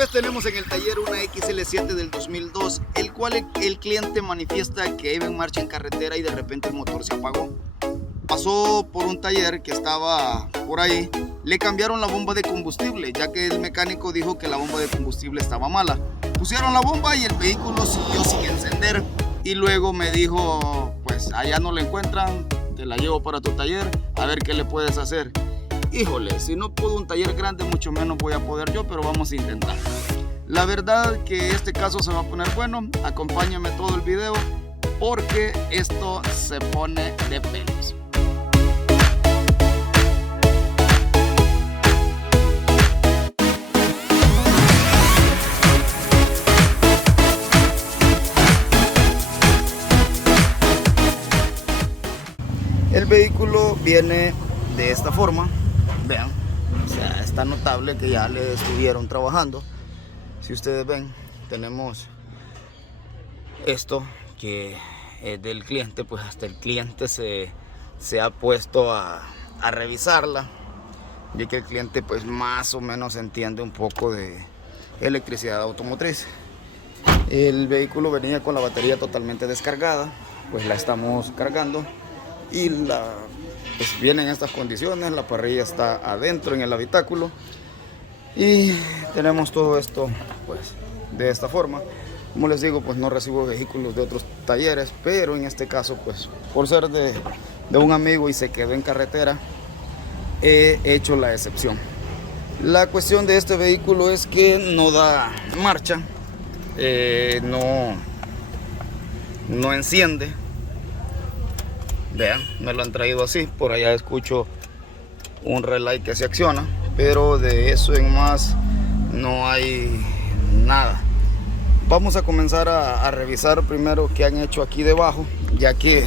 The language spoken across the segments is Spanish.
vez tenemos en el taller una XL7 del 2002, el cual el cliente manifiesta que iba en marcha en carretera y de repente el motor se apagó. Pasó por un taller que estaba por ahí, le cambiaron la bomba de combustible, ya que el mecánico dijo que la bomba de combustible estaba mala. Pusieron la bomba y el vehículo siguió sin encender. Y luego me dijo, pues allá no la encuentran, te la llevo para tu taller, a ver qué le puedes hacer. Híjole, si no puedo un taller grande, mucho menos voy a poder yo, pero vamos a intentar. La verdad que este caso se va a poner bueno, acompáñame todo el video, porque esto se pone de pelos. El vehículo viene de esta forma, vean, o sea, está notable que ya le estuvieron trabajando. Si ustedes ven, tenemos esto que es del cliente, pues hasta el cliente se ha puesto a revisarla, ya que el cliente pues más o menos entiende un poco de electricidad automotriz. El vehículo venía con la batería totalmente descargada, pues la estamos cargando. Y pues viene en estas condiciones, la parrilla está adentro en el habitáculo y tenemos todo esto pues de esta forma. Como les digo, pues no recibo vehículos de otros talleres, pero en este caso pues por ser de un amigo y se quedó en carretera, he hecho la excepción. La cuestión de este vehículo es que no da marcha, no enciende. Vean, me lo han traído así. Por allá escucho un relay que se acciona, pero de eso en más no hay nada. Vamos a comenzar a revisar primero qué han hecho aquí debajo, ya que,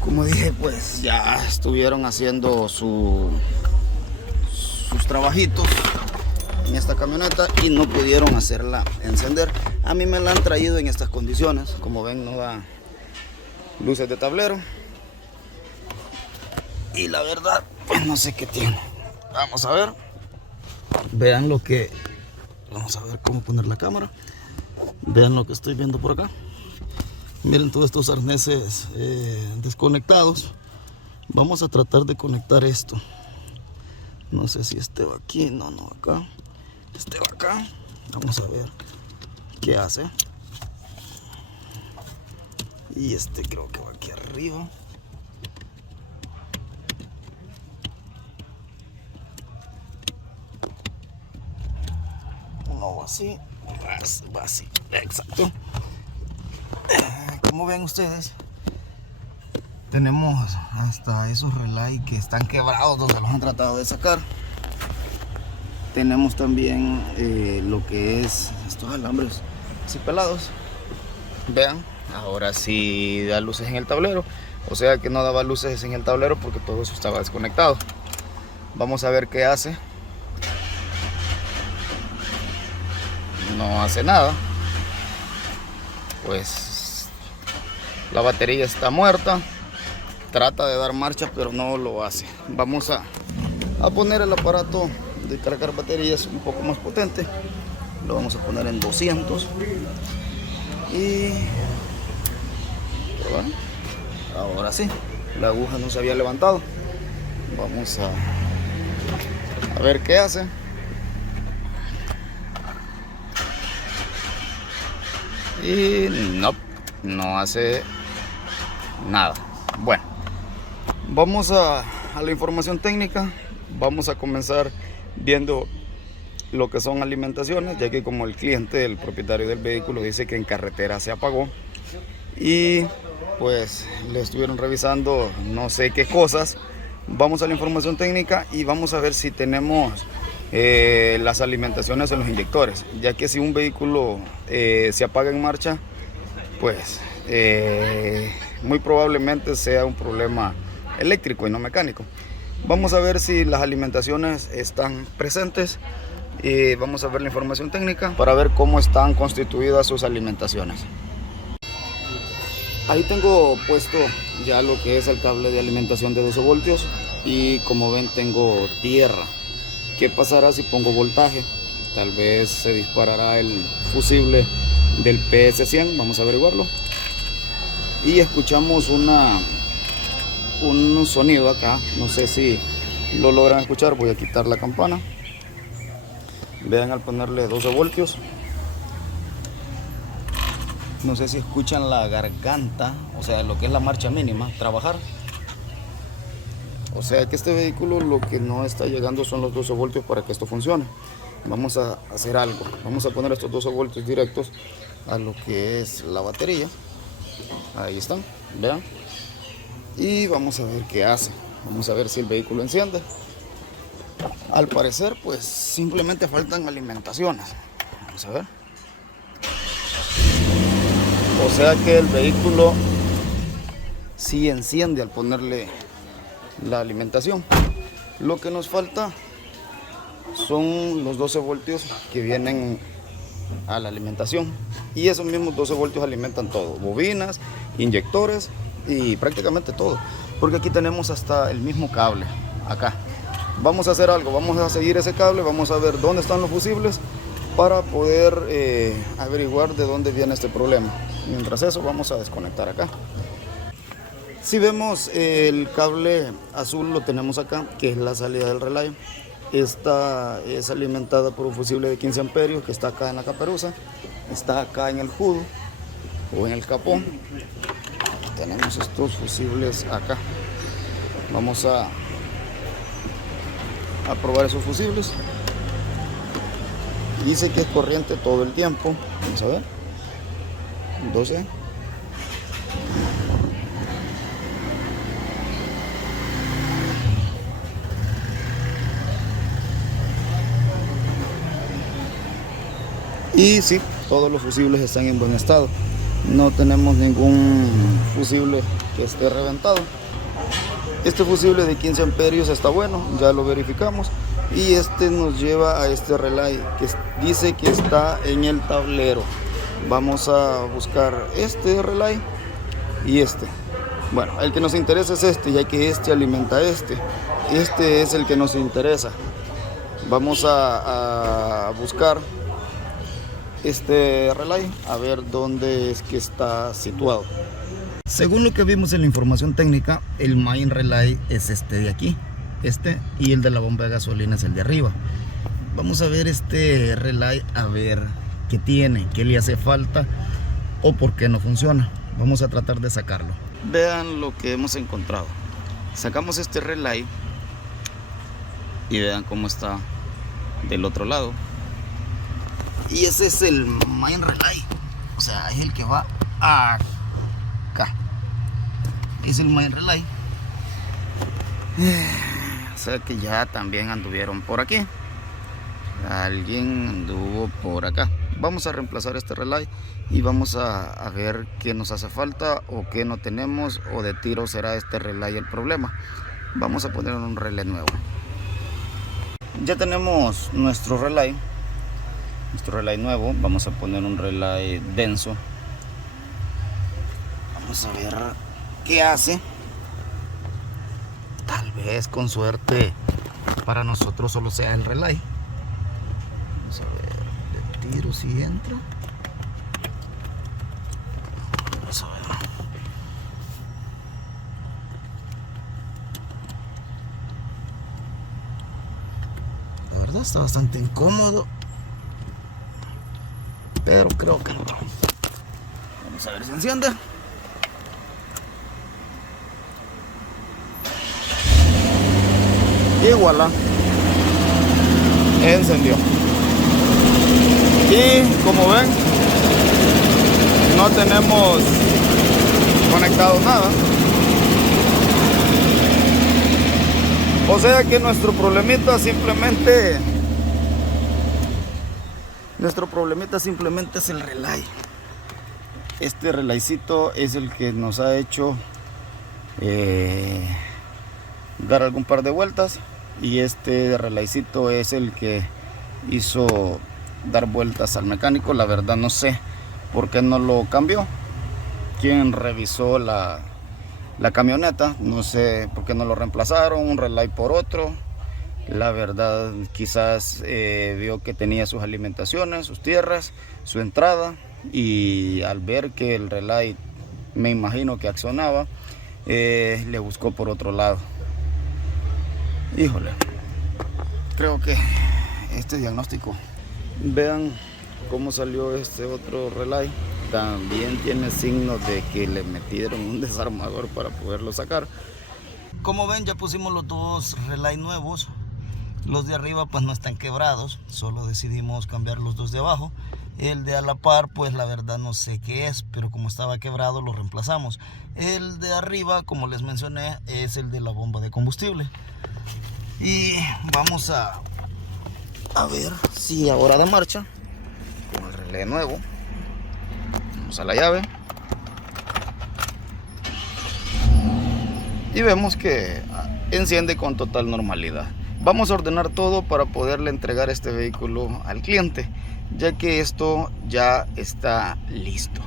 como dije, pues ya estuvieron haciendo sus trabajitos en esta camioneta y no pudieron hacerla encender. A mí me la han traído en estas condiciones. Como ven, no da luces de tablero y la verdad pues no sé qué tiene. Vamos a ver, vean lo que, vamos a ver cómo poner la cámara. Vean lo que estoy viendo por acá. Miren todos estos arneses desconectados. Vamos a tratar de conectar esto. No sé si este va aquí, no acá, este va acá. Vamos a ver qué hace. Y este creo que va aquí arriba. No va así, va así, exacto. Como ven ustedes, tenemos hasta esos relays que están quebrados donde los han tratado de sacar. Tenemos también lo que es estos alambres así pelados. Vean. Ahora sí da luces en el tablero, o sea que no daba luces en el tablero porque todo eso estaba desconectado. Vamos a ver qué hace. No hace nada. Pues la batería está muerta. Trata de dar marcha pero no lo hace. Vamos a poner el aparato de cargar baterías un poco más potente. Lo vamos a poner en 200 y bueno, ahora sí, la aguja no se había levantado. Vamos a ver qué hace. Y no hace nada. Bueno, vamos a la información técnica. Vamos a comenzar viendo lo que son alimentaciones, ya que como el cliente, el propietario del vehículo, dice que en carretera se apagó y pues le estuvieron revisando no sé qué cosas. Vamos a la información técnica y vamos a ver si tenemos las alimentaciones en los inyectores, ya que si un vehículo se apaga en marcha, pues muy probablemente sea un problema eléctrico y no mecánico. Vamos a ver si las alimentaciones están presentes y vamos a ver la información técnica para ver cómo están constituidas sus alimentaciones. Ahí tengo puesto ya lo que es el cable de alimentación de 12 voltios y como ven tengo tierra. ¿Qué pasará si pongo voltaje? tal vez se disparará el fusible del PS100, vamos a averiguarlo. Y escuchamos un sonido acá, no sé si lo logran escuchar. Voy a quitar la campana. Vean, al ponerle 12 voltios, no sé si escuchan la garganta, o sea, lo que es la marcha mínima, trabajar. O sea que este vehículo lo que no está llegando son los 12 voltios para que esto funcione. Vamos a hacer algo, vamos a poner estos 12 voltios directos a lo que es la batería. Ahí están, vean. Y vamos a ver qué hace. Vamos a ver si el vehículo enciende. Al parecer, pues simplemente faltan alimentaciones. Vamos a ver. O sea que el vehículo sí enciende al ponerle la alimentación. Lo que nos falta son los 12 voltios que vienen a la alimentación. Y esos mismos 12 voltios alimentan todo: bobinas, inyectores y prácticamente todo. Porque aquí tenemos hasta el mismo cable acá. Vamos a hacer algo, vamos a seguir ese cable, vamos a ver dónde están los fusibles para poder averiguar de dónde viene este problema. Mientras eso, vamos a desconectar acá. Si vemos el cable azul, lo tenemos acá, que es la salida del relay. Esta es alimentada por un fusible de 15 amperios que está acá en la caperuza, está acá en el judo o en el capón. Tenemos estos fusibles acá. Vamos a probar esos fusibles. Dice que es corriente todo el tiempo. Vamos a ver. 12. Y sí, todos los fusibles están en buen estado. No tenemos ningún fusible que esté reventado. Este fusible de 15 amperios está bueno, ya lo verificamos. Y este nos lleva a este relay que dice que está en el tablero. Vamos a buscar este relay y este. Bueno, el que nos interesa es este, ya que este alimenta a este. Este es el que nos interesa. Vamos a buscar este relay, a ver dónde es que está situado. Según lo que vimos en la información técnica, el main relay es este de aquí, y el de la bomba de gasolina es el de arriba. Vamos a ver este relay, a ver qué tiene, qué le hace falta o por qué no funciona. Vamos a tratar de sacarlo. Vean lo que hemos encontrado. Sacamos este relay y vean cómo está del otro lado. Y ese es el main relay, o sea, es el que va acá. Es el main relay. O sea que ya también anduvieron por aquí. Alguien anduvo por acá. Vamos a reemplazar este relay y vamos a ver qué nos hace falta o qué no tenemos, o de tiro será este relay el problema. Vamos a poner un relay nuevo. Ya tenemos nuestro relay nuevo. Vamos a poner un relay denso. Vamos a ver qué hace. Tal vez con suerte para nosotros solo sea el relay. Vamos a ver, de tiro si entra. Vamos a ver. La verdad está bastante incómodo, pero creo que no. Vamos a ver si enciende. Y voilà, encendió. Y como ven, no tenemos conectado nada. O sea que nuestro problemita simplemente es el relay. Este relaycito es el que nos ha hecho dar algún par de vueltas, y este relaycito es el que hizo dar vueltas al mecánico. La verdad no sé por qué no lo cambió. Quien revisó la camioneta, no sé por qué no lo reemplazaron un relay por otro. La verdad, quizás vio que tenía sus alimentaciones, sus tierras, su entrada, y al ver que el relay, me imagino que accionaba, le buscó por otro lado. Híjole, creo que este diagnóstico, vean cómo salió este otro relay, también tiene signos de que le metieron un desarmador para poderlo sacar. Como ven, ya pusimos los dos relay nuevos. Los de arriba pues no están quebrados, solo decidimos cambiar los dos de abajo. El de a la par pues la verdad no sé qué es, pero como estaba quebrado lo reemplazamos. El de arriba, como les mencioné, es el de la bomba de combustible. Y vamos a ver si ahora de marcha, con el relé nuevo, vamos a la llave. Y vemos que enciende con total normalidad. Vamos a ordenar todo para poderle entregar este vehículo al cliente, ya que esto ya está listo.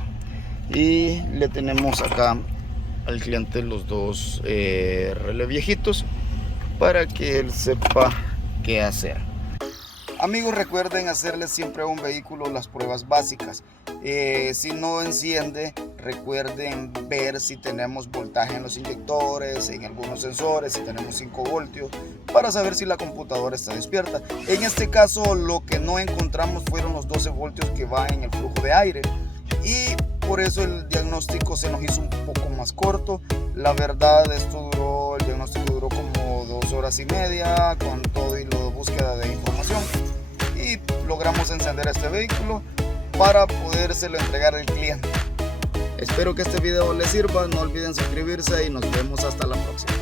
Y le tenemos acá al cliente los dos relés viejitos para que él sepa qué hacer. Amigos, recuerden hacerle siempre a un vehículo las pruebas básicas. Si no enciende, recuerden ver si tenemos voltaje en los inyectores, en algunos sensores, si tenemos 5 voltios, para saber si la computadora está despierta. En este caso, lo que no encontramos fueron los 12 voltios que van en el flujo de aire, y por eso el diagnóstico se nos hizo un poco más corto. La verdad, el diagnóstico duró como 2 horas y media con todo y la búsqueda de información, y logramos encender este vehículo para podérselo entregar al cliente. Espero que este video les sirva, no olviden suscribirse y nos vemos hasta la próxima.